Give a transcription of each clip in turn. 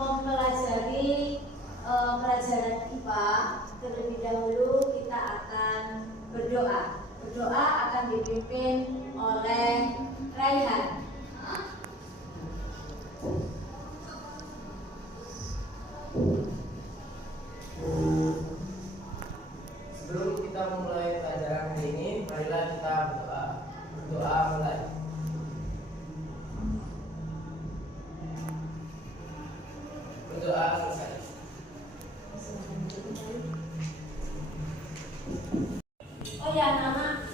mempelajari pelajaran IPA, terlebih dahulu kita akan berdoa. Berdoa akan dipimpin oleh Raihan. Sebelum kita memulai pelajaran hari ini, marilah kita berdoa. Berdoa mulai. Berdoa selesai. Oh ya anak-anak,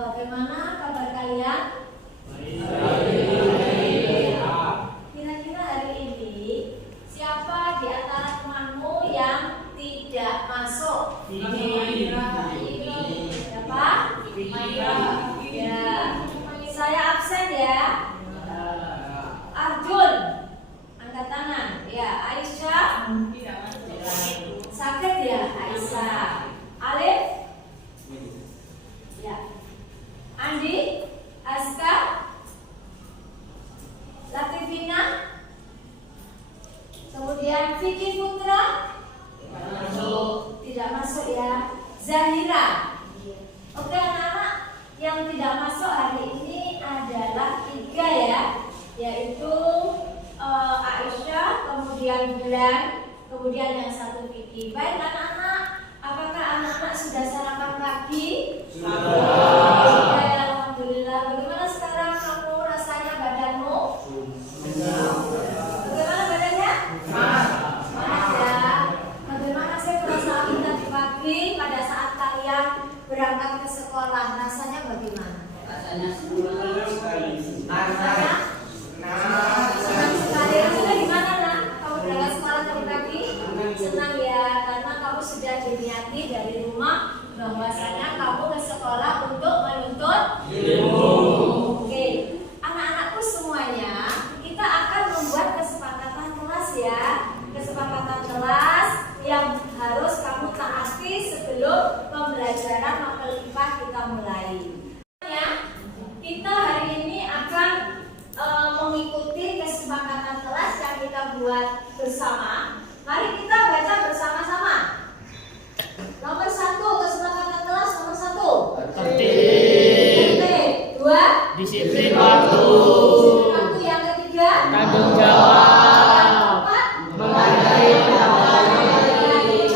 bagaimana kabar kalian? Kira-kira hari ini siapa di antara temanmu yang tidak masuk? Siapa? Ya, saya absen ya. Arjun, angkat tangan. Ya, Aisyah. Sakit ya, Aisyah. Alif. Ya. Andi, Aska, Latifina, kemudian Vicky Putra, tidak masuk ya. Zahira. Oke anak-anak, yang tidak masuk hari ini adalah 3 ya, yaitu Aisyah, kemudian Bulan, kemudian yang 1 Vicky. Baik anak-anak, apakah anak-anak sudah sarapan pagi? Sudah. Alhamdulillah. Bagaimana sekarang kamu rasanya badanmu? Bagaimana badannya? Semangat ya. Bagaimana sih perasaan tadi pagi pada saat kalian berangkat ke sekolah? Rasanya bagaimana? Rasanya senang sekali. Senang sekali. Rasanya gimana nak? Kamu berangkat sekolah tadi pagi? Senang ya, karena kamu sudah diniati dari rumah bahwasanya kamu ke sekolah untuk menuntut ilmu. Oke, anak-anakku semuanya, kita akan membuat kesepakatan kelas ya. Kesepakatan kelas yang harus kamu taati sebelum pembelajaran mapel IPA kita mulai. Ya, kita hari ini akan mengikuti kesepakatan kelas yang kita buat bersama. Mari kita baca bersama-sama. Nomor 1, kesepakatan kelas nomor 1. Tertib. 2. Disiplin waktu. Disiplin waktu. Yang ketiga. Tanggung jawab. Yang keempat. Menghargai orang lain.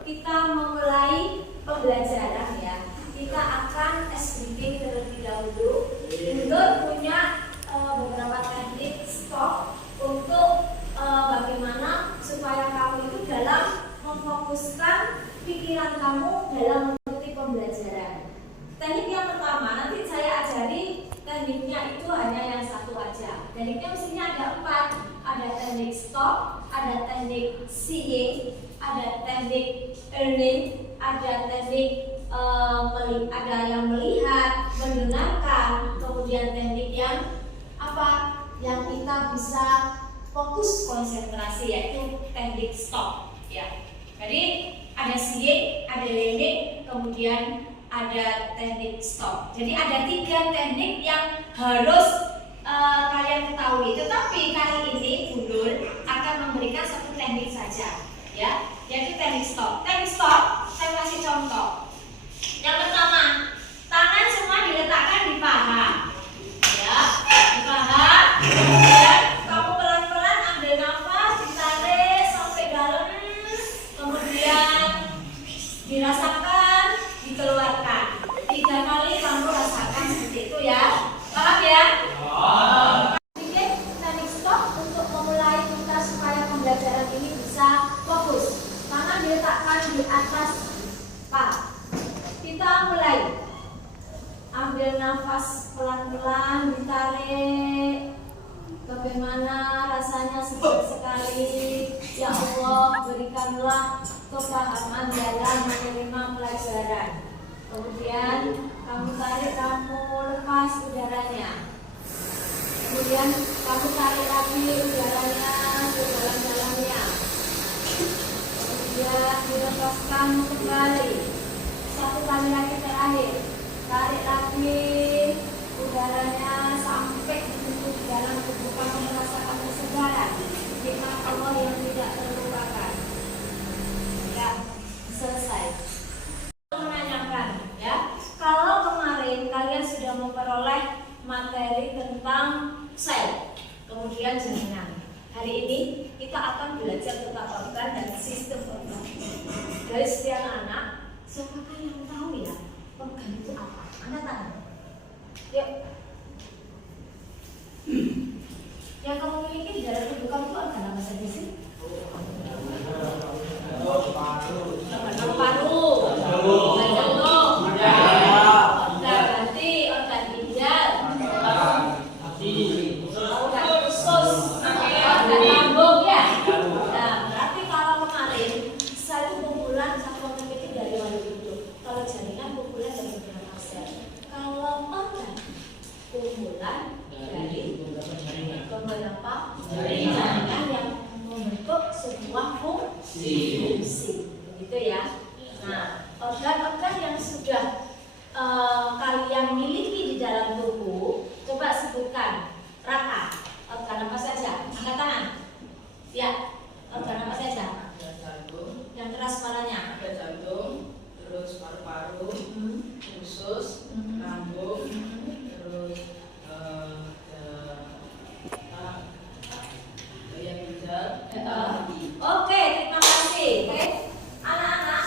Kita memulai pembelajaran ya. Kita akan SBK terlebih dahulu. Untuk punya beberapa teknik stop untuk bagaimana supaya kamu itu dalam memfokuskan pikiran kamu dalam mengikuti pembelajaran. Teknik yang pertama, nanti saya ajari tekniknya itu hanya yang 1 aja. Tekniknya mestinya ada 4. Ada teknik stop, ada teknik seeing, ada teknik earning, ada teknik ada yang melihat, mendengarkan, kemudian teknik yang apa? Yang kita bisa fokus konsentrasi, yaitu teknik stop ya. Jadi ada seeing, ada learning, kemudian ada teknik stop. Jadi ada 3 teknik yang harus kalian ketahui. Tetapi kali ini Bundul akan memberikan 1 teknik saja ya, yaitu teknik stop. Teknik stop saya kasih contoh. Yang pertama, tangan semua diletakkan di paha ya, di paha. Kemudian kamu pelan-pelan ambil nafas, ditarik sampai dalam, kemudian dirasakan, dikeluarkan. 3 kali kamu rasakan seperti itu ya. Paham ya? Bikin teknik stop untuk memulai kita supaya pembelajaran ini bisa fokus. Tangan diletakkan di atas paha. Kita mulai. Ambil nafas pelan-pelan, ditarik. Bagaimana rasanya sekali. Ya Allah, berikanlah kepahaman dalam menerima pelajaran. Kemudian kamu tarik, kamu lepas udaranya. Kemudian kamu tarik lagi udaranya ke dalam-dalamnya. Kemudian dilepaskan kembali. 1 kali lagi terakhir. Tarik lagi udaranya sampai di memperoleh materi tentang sel, kemudian jaringan. Hari ini kita akan belajar tentang organ dan sistem organ. Dari setiap anak, siapakah yang tahu ya organ itu apa? Anda tahu? Yuk. Yang kamu miliki di dalam tubuh kamu itu organ apa saja sih? Paru, organ jantung, organ hati, organ ginjal, organ usus, organ lambung ya. Nah, berarti kalau kemarin sel itu kumpulan satu memiliki dari mana itu. Kalau jaringan kumpulan dari beberapa sel. Kalau organ kumpulan dari beberapa jaringan yang membentuk sebuah fungsi, gitu ya. Nah, organ-organ yang sudah kalian miliki di dalam tubuh, coba sebutkan. Raka, organ apa saja? Angkat tangan. Ya, organ apa saja? Ada jantung, Yang keras suaranya. ada jantung, terus paru-paru, usus, lambung, terus daya ginjal, hati. Oke, terima kasih. Oke, anak-anak,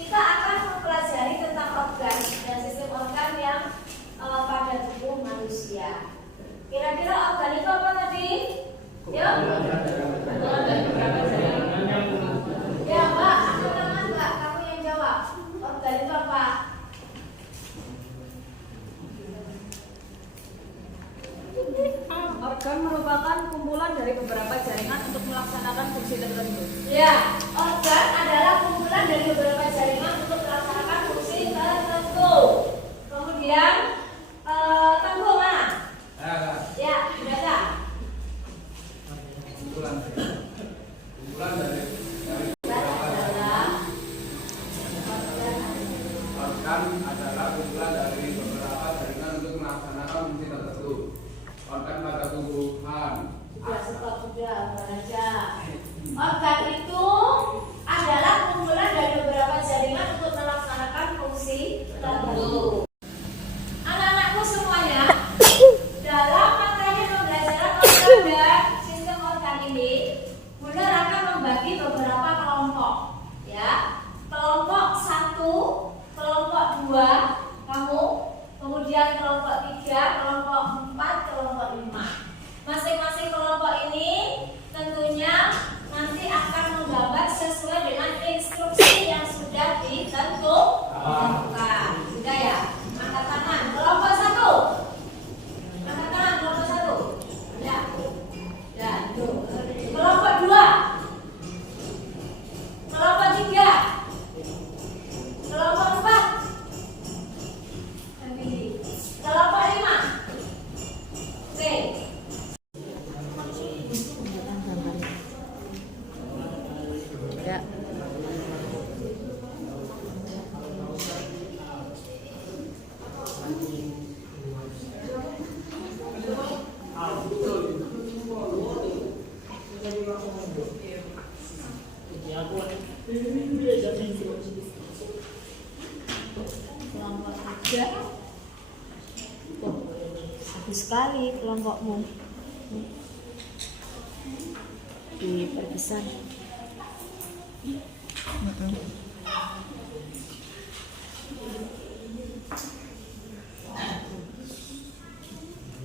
kita akan mempelajari tentang organ dan sistem organ yang pada tubuh manusia. Kira-kira organ itu apa tadi? Yuk. Ya, Mbak, angkat tangan Mbak, kamu yang jawab. Organ itu apa? Organ merupakan kumpulan dari beberapa jaringan untuk melaksanakan fungsi tertentu. Ya, organ adalah kumpulan dari beberapa jaringan untuk melaksanakan fungsi tertentu. Kemudian, tangguh mana? Ya, baca. Kumpulan dari organ adalah kumpulan dari beberapa jaringan untuk melaksanakan fungsi tertentu. Organ pada tumbuhan. Sudah, stop, sudah, baca. Organ itu adalah kumpulan dari beberapa jaringan untuk melaksanakan fungsi tertentu. Anak-anakku semuanya, dalam materi pembelajaran organ dan sistem organ ini, Bunda akan membagi beberapa kelompok, ya. Kelompok 1, kelompok 2, kamu, kemudian kelompok 3, kelompok 4, kelompok 5. Masing-masing kelompok ini tentunya nanti akan menggambar sesuai dengan instruksi yang sudah ditentukan. Sudah ya? Angkat tangan. Kelompok 1. Angkat tangan kelompok 1. Ya. Ya, tuh. Kelompok 2. Kelompok 3. Kelompok 4. Kelompok 5. C. Ya. Kelompok 3. Oh, bagus sekali kelompokmu. Diperbesar.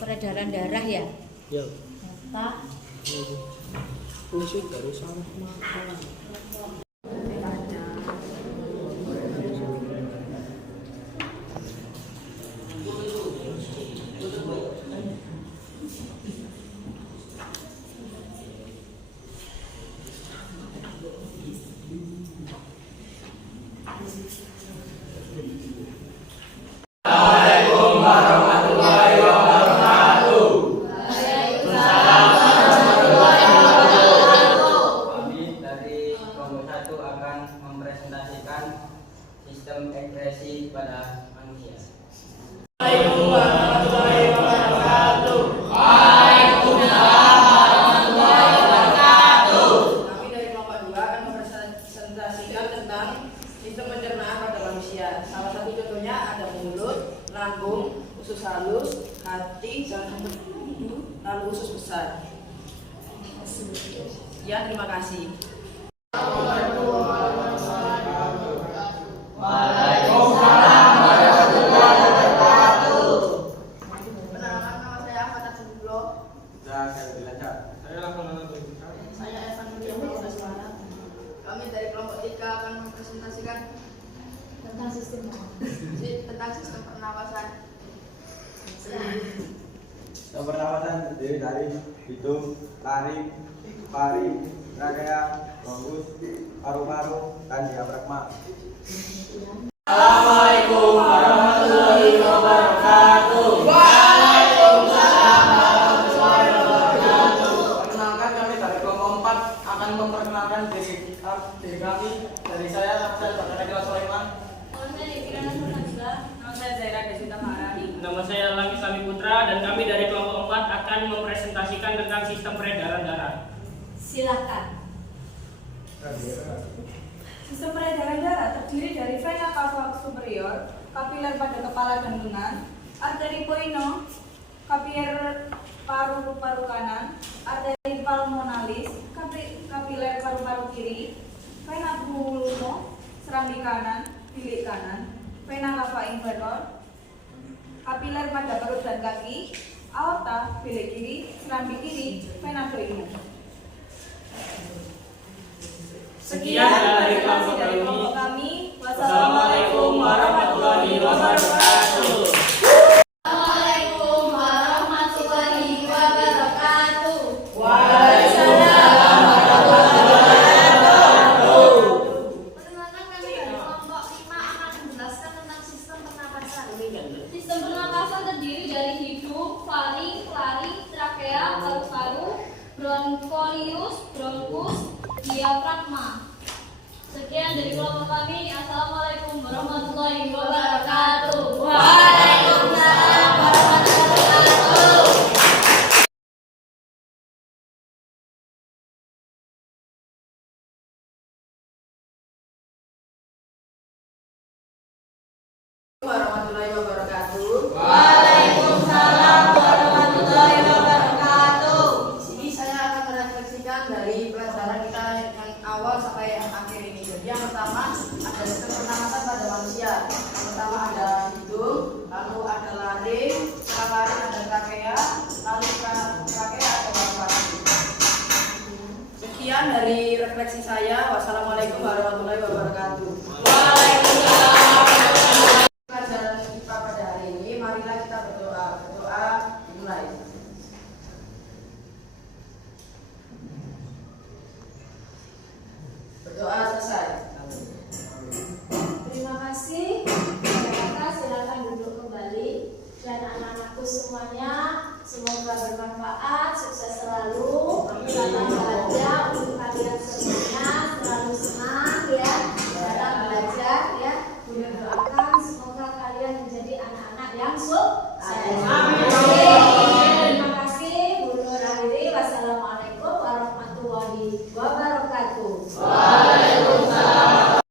Peredaran darah ya? Ya. Mata. Fungsi dari saraf mata. Kami dari kelompok 1 perut, hati, jantung berdebu, lalu usus besar. Ya, terima kasih. Waalaikumsalam warahmatullahi wabarakatuh. Perkenalkan, nama saya Ahmad Abdullah. Saya belajar. Saya langsung Saya Evan William Basmana. Kami dari kelompok 3 akan mempresentasikan Tentang sistem pernapasan. Sistem pernapasan terdiri dari hidung, taring, pari, trachea, bronkus, paru-paru, dan diafragma. Assalamualaikum warahmatullahi wabarakatuh. Perkenalkan, kami dari kelompok 4 akan memperkenalkan diri kami. Dari saya, Rafael Bakar Sulaiman. Nama saya Devina Nurhazila. Nama saya Zaira Desita Maharani. Nama saya Lami Sami Putra dan kami dari kelompok 4 akan mempresentasikan tentang sistem peredaran darah. Silakan. Sistem peredaran darah terdiri dari vena cava superior, kapiler pada kepala dan lengan, arteri poino, kapiler paru-paru kanan, arteri pulmonalis, kapiler paru-paru kiri, vena pulmo, serambi kanan, bilik kanan, vena cava inferior, kapiler pada perut dan kaki, aorta, bilik kiri, serambi kiri, vena poino. Sekian dari kelompok kami. Wassalamualaikum warahmatullahi wabarakatuh. Assalamualaikum warahmatullahi wabarakatuh. Perkenalkan, kami dari kelompok 5 akan menjelaskan tentang sistem pernapasan. Sistem pernapasan terdiri dari hidung, faring, laring, trakea, paru-paru, broncholius, bronkus, diafragma. Sekian dari kelompok kami. Assalamualaikum warahmatullahi wabarakatuh. Waalaikumsalam warahmatullahi wabarakatuh. Warahmatullahi wabarakatuh. Waalaikumsalam warahmatullahi wabarakatuh. Di sini saya akan merefleksikan dari pelajaran kita yang awal sampai yang akhir ini. Jadi yang pertama ada sistem pernapasan pada manusia. Yang pertama ada hidung, lalu ada laring, setelah laring ada trachea, lalu trachea ada paru-paru. Sekian dari refleksi saya. Wassalamualaikum warahmatullahi wabarakatuh.